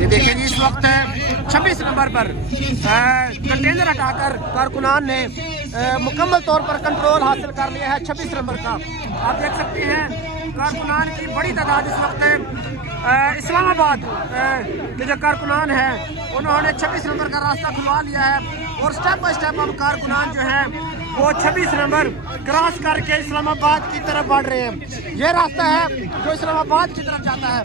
ये देखिए जी, इस वक्त 26 नंबर पर कंटेनर हटाकर कारकुनान ने मुकम्मल तौर पर कंट्रोल हासिल कर लिया है 26 नंबर का। आप देख सकते हैं कारकुनान की बड़ी तादाद इस वक्त इस्लामाबाद के जो कारकुनान है उन्होंने 26 नंबर का रास्ता खुलवा लिया है और स्टेप बाय स्टेप अब कारकुनान जो है वो 26 नंबर क्रॉस करके इस्लामाबाद की तरफ बढ़ रहे हैं। ये रास्ता है जो इस्लामाबाद की तरफ जाता है।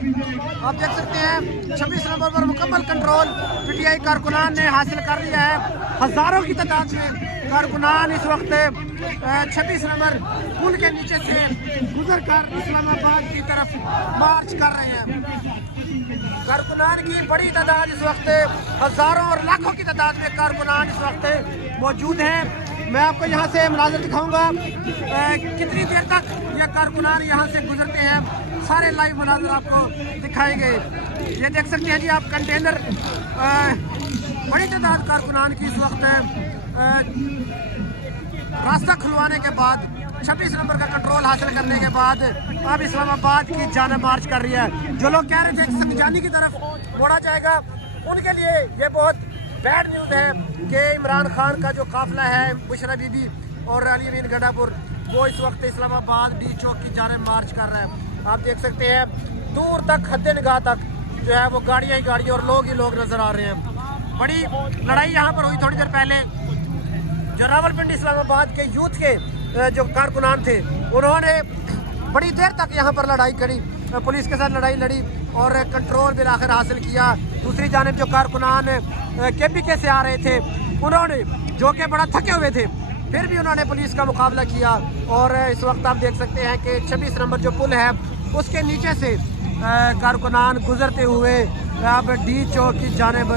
आप देख सकते हैं 26 नंबर पर मुकम्मल कंट्रोल पीटीआई कारकुनान ने हासिल कर लिया है। हज़ारों की तादाद में कारकुनान इस वक्त 26 नंबर पुल के नीचे से गुजर कर इस्लामाबाद की तरफ मार्च कर रहे हैं। कारकुनान की बड़ी तादाद इस वक्त हज़ारों और लाखों की तादाद में कारकुनान इस वक्त मौजूद हैं। मैं आपको यहाँ से मनाज़र दिखाऊंगा कितनी देर तक ये कारकुनान यहाँ से गुजरते हैं, सारे लाइव मनाज़र आपको दिखाएंगे। ये देख सकते हैं जी आप कंटेनर बड़ी तादाद कारकुनान की इस वक्त रास्ता खुलवाने के बाद 26 नंबर का कंट्रोल हासिल करने के बाद अब इस्लामाबाद की जानिब मार्च कर रही है। जो लोग कह रहे थे कि संगजानी की तरफ मोड़ा जाएगा उनके लिए ये बहुत बैड न्यूज़ है कि इमरान खान का जो काफिला है बुशरा बीबी और अली अमीन गंडापुर वो इस वक्त इस्लामाबाद डी चौक की जानिब मार्च कर रहा है। आप देख सकते हैं दूर तक हद निगाह तक जो है वो गाड़ियाँ ही गाड़ियाँ और लोग ही लोग नजर आ रहे हैं। बड़ी लड़ाई यहाँ पर हुई थोड़ी देर पहले। जो रावलपिंडी इस्लामाबाद के यूथ के जो कारकुनान थे उन्होंने बड़ी देर तक यहाँ पर लड़ाई करी, पुलिस के साथ लड़ाई लड़ी और कंट्रोल भी आखिर हासिल किया। दूसरी जानिब जो कारकुनान केपीके से आ रहे थे उन्होंने जो कि बड़ा थके हुए थे फिर भी उन्होंने पुलिस का मुकाबला किया और इस वक्त आप देख सकते हैं कि 26 नंबर जो पुल है उसके नीचे से कारकुनान गुजरते हुए अब डी चौक की जानिब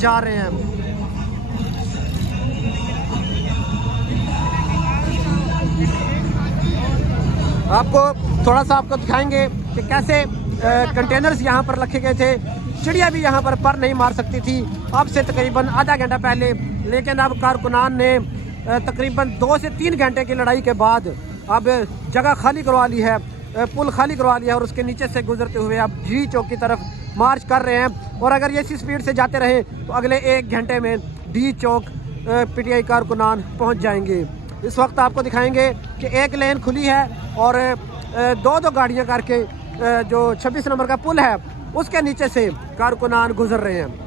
जा रहे हैं। आपको थोड़ा सा आपको दिखाएंगे कि कैसे कंटेनर्स यहाँ पर रखे गए थे। चिड़िया भी यहाँ पर नहीं मार सकती थी अब से तकरीबन आधा घंटा पहले, लेकिन अब कारकुनान ने तकरीबन 2 से 3 घंटे की लड़ाई के बाद अब जगह खाली करवा ली है, पुल खाली करवा लिया है और उसके नीचे से गुजरते हुए अब जी चौक की तरफ मार्च कर रहे हैं। और अगर ये इसी स्पीड से जाते रहे तो अगले 1 घंटे में डी चौक पीटीआई कारकुनान पहुँच जाएंगे। इस वक्त आपको दिखाएंगे कि एक लेन खुली है और 2-2 गाड़ियाँ करके जो 26 नंबर का पुल है उसके नीचे से कारकुनान गुजर रहे हैं।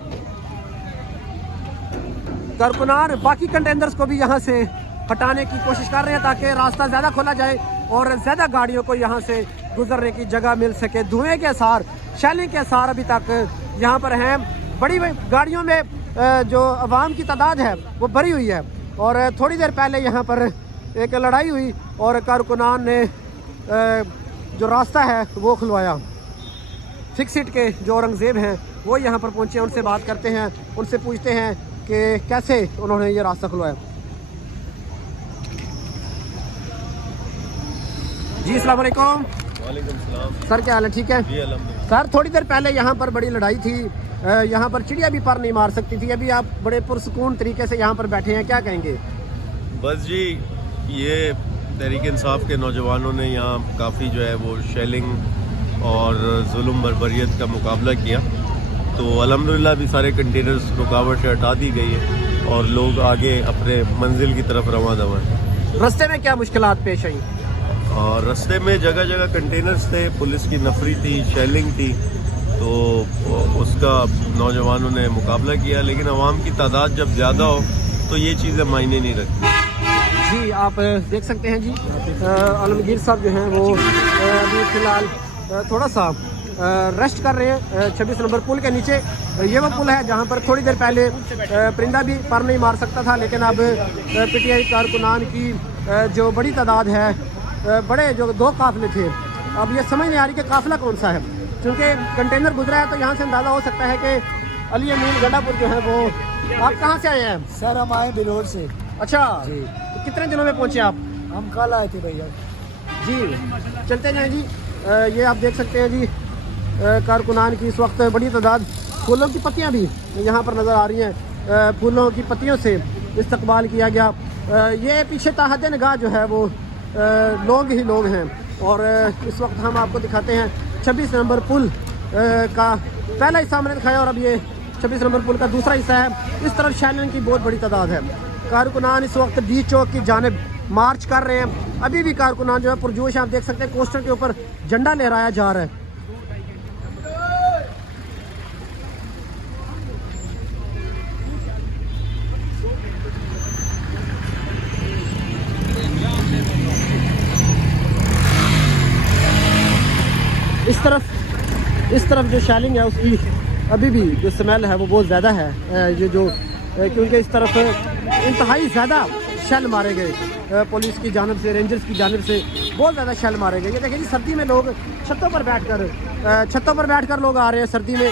कारकुनान बाकी कंटेनर्स को भी यहाँ से हटाने की कोशिश कर रहे हैं ताकि रास्ता ज़्यादा खोला जाए और ज़्यादा गाड़ियों को यहाँ से गुजरने की जगह मिल सके। धुएं के आसार, शैलिंग के आसार अभी तक यहाँ पर हैं। बड़ी गाड़ियों में जो अवाम की तादाद है वो भरी हुई है और थोड़ी देर पहले यहाँ पर एक लड़ाई हुई और कारकुनान ने जो रास्ता है वो खुलवाया। फिक्स सीट के जो औरंगज़ेब हैं वो यहाँ पर पहुँचे, उनसे बात करते हैं, उनसे पूछते हैं कि कैसे उन्होंने ये रास्ता खुलवाया। जी अस्सलाम वालेकुम। वालेकुम सलाम। सर क्या हाल है? ठीक है जी अल्हम्दुलिल्लाह। सर थोड़ी देर पहले यहाँ पर बड़ी लड़ाई थी, यहाँ पर चिड़िया भी पर नहीं मार सकती थी, अभी आप बड़े पुरसुकून तरीके से यहाँ पर बैठे हैं, क्या कहेंगे? बस जी ये तहरीक इंसाफ के नौजवानों ने यहाँ काफ़ी जो है वो शेलिंग और जुल्म बर्बरियत का मुकाबला किया तो अल्हम्दुलिल्लाह भी सारे कंटेनर्स रुकावट से हटा दी गई है और लोग आगे अपने मंजिल की तरफ रवाना हुए। रास्ते में क्या मुश्किलात पेश आई? और रास्ते में जगह जगह कंटेनर्स थे, पुलिस की नफरी थी, शेलिंग थी, तो उसका नौजवानों ने मुकाबला किया। लेकिन आवाम की तादाद जब ज़्यादा हो तो ये चीज़ें मायने नहीं रखती। जी आप देख सकते हैं जी आलमगीर साहब जो हैं वो अभी फ़िलहाल थोड़ा सा रेस्ट कर रहे हैं 26 नंबर पुल के नीचे। ये वो पुल है जहाँ पर थोड़ी देर पहले परिंदा भी पर नहीं मार सकता था, लेकिन अब पीटीआई कारकुनान की जो बड़ी तादाद है, बड़े जो 2 काफिले थे, अब ये समझ नहीं आ रही कि काफिला कौन सा है, क्योंकि कंटेनर गुजरा है तो यहाँ से अंदाज़ा हो सकता है कि अली अमीन गंडापुर जो है वो। आप कहाँ से आए हैं? सर हम आए बिलोर से। अच्छा जी। तो कितने दिनों में पहुँचे आप? हम कल आए थे भैया जी। चलते जाएँ जी। ये आप देख सकते हैं जी कारकुनान की इस वक्त बड़ी तादाद, फूलों की पत्तियाँ भी यहाँ पर नज़र आ रही हैं, फूलों की पत्तियों से इस्तकबाल किया गया। ये पीछे ताहद निगाह जो है वो लोग ही लोग हैं और इस वक्त हम आपको दिखाते हैं 26 नंबर पुल का पहला हिस्सा हमने दिखाया और अब ये 26 नंबर पुल का दूसरा हिस्सा है। इस तरफ शैलिंग की बहुत बड़ी तादाद है। कारकुनान इस वक्त डी चौक की जानिब मार्च कर रहे हैं। अभी भी कारकुनान जो है पुरजोश है, आप देख सकते हैं कोस्टर के ऊपर झंडा लहराया जा रहा है। इस तरफ जो शैलिंग है उसकी अभी भी जो स्मेल है वो बहुत ज़्यादा है। ये जो क्योंकि इस तरफ इंतहाई ज़्यादा शैल मारे गए पुलिस की जानिब से, रेंजर्स की जानिब से बहुत ज़्यादा शैल मारे गए। ये देखिए जी, सर्दी में लोग छतों पर बैठकर लोग आ रहे हैं। सर्दी में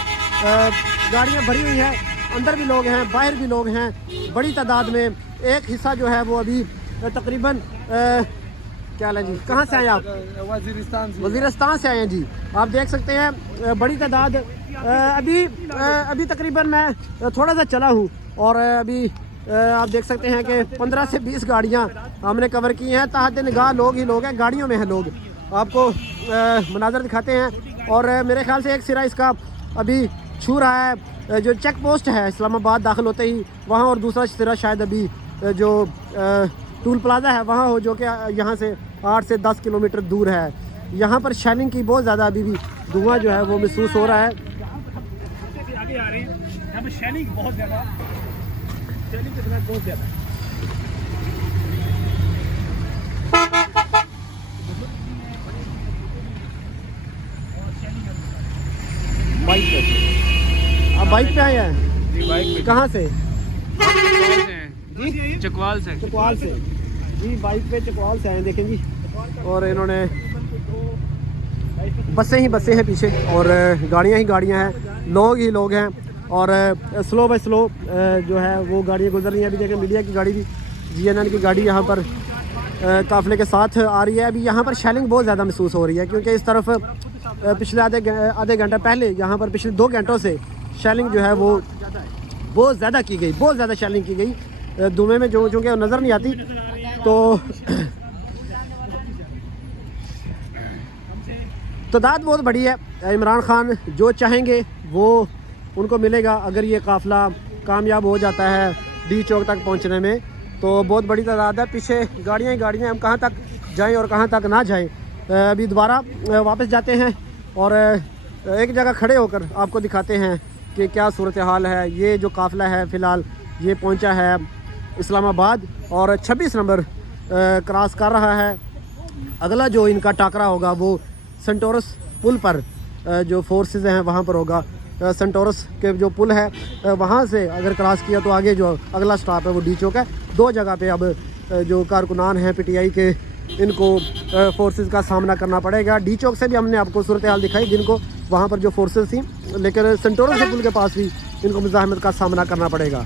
गाड़ियाँ भरी हुई हैं, अंदर भी लोग हैं, बाहर भी लोग हैं बड़ी तादाद में। एक हिस्सा जो है वो अभी तकरीबन क्या हाल है जी, कहाँ से आए आप? वज़ीरिस्तान से आए हैं जी। आप देख सकते हैं बड़ी तादाद। अभी तकरीबन मैं थोड़ा सा चला हूँ और अभी आप देख सकते हैं कि 15 से 20 गाड़ियाँ हमने कवर की हैं। ताहत निगाह लोग ही लोग हैं, गाड़ियों में हैं लोग। आपको मनाज़र दिखाते हैं और मेरे ख्याल से एक सिरा इसका अभी छू रहा है, जो चेक पोस्ट है इस्लामाबाद दाखिल होते ही वहाँ, और दूसरा सिरा शायद अभी जो टूल प्लाजा है वहाँ हो, जो कि यहाँ से 8 से 10 किलोमीटर दूर है। यहाँ पर शैलिंग की बहुत ज़्यादा अभी भी धुआं जो है वो महसूस हो रहा है। आगे आ रहे हैं, यहाँ पर शैलिंग बहुत ज़्यादा, शैलिंग के साथ बहुत ज़्यादा। बाइक पे आप बाइक पे आए हैं? बाइक पे कहाँ से? चकवाल से चकवाल से जी, बाइक पे चकवाल से आए हैं। देखें जी, और इन्होंने बसें ही बसें हैं पीछे और गाड़ियाँ ही गाड़ियाँ हैं, लोग ही लोग हैं और स्लो बाय स्लो जो है वो गाड़ियाँ गुजर रही हैं। अभी देखें मीडिया की गाड़ी भी, GNN की गाड़ी यहाँ पर काफ़िले के साथ आ रही है। अभी यहाँ पर शैलिंग बहुत ज़्यादा महसूस हो रही है क्योंकि इस तरफ पिछले आधे घंटे पहले यहाँ पर पिछले 2 घंटों से शैलिंग जो है वो बहुत ज़्यादा की गई, बहुत ज़्यादा शैलिंग की गई। धुएं में जो चूँकि नज़र नहीं आती तो तादाद बहुत बड़ी है। इमरान खान जो चाहेंगे वो उनको मिलेगा अगर ये काफ़िला कामयाब हो जाता है डी चौक तक पहुंचने में, तो बहुत बड़ी तादाद है। पीछे गाड़ियाँ ही गाड़ियाँ, हम कहाँ तक जाएं और कहाँ तक ना जाएं। अभी दोबारा वापस जाते हैं और एक जगह खड़े होकर आपको दिखाते हैं कि क्या सूरत हाल है। ये जो काफ़िला है फ़िलहाल ये पहुंचा है इस्लामाबाद और 26 नंबर क्रॉस कर रहा है। अगला जो इनका टाकरा होगा वो सेंटोरस पुल पर जो फोर्सेस हैं वहाँ पर होगा। सेंटोरस के जो पुल है वहाँ से अगर क्रॉस किया तो आगे जो अगला स्टॉप है वो डी चौक है। 2 जगह पे अब जो कारकुनान हैं PTI के, इनको फोर्सेस का सामना करना पड़ेगा। डी चौक से भी हमने आपको सूरत हाल दिखाई दिन को, वहाँ पर जो फोर्सेस थी, लेकिन सेंटोरस के पुल के पास भी इनको मुज़ाहमत का सामना करना पड़ेगा।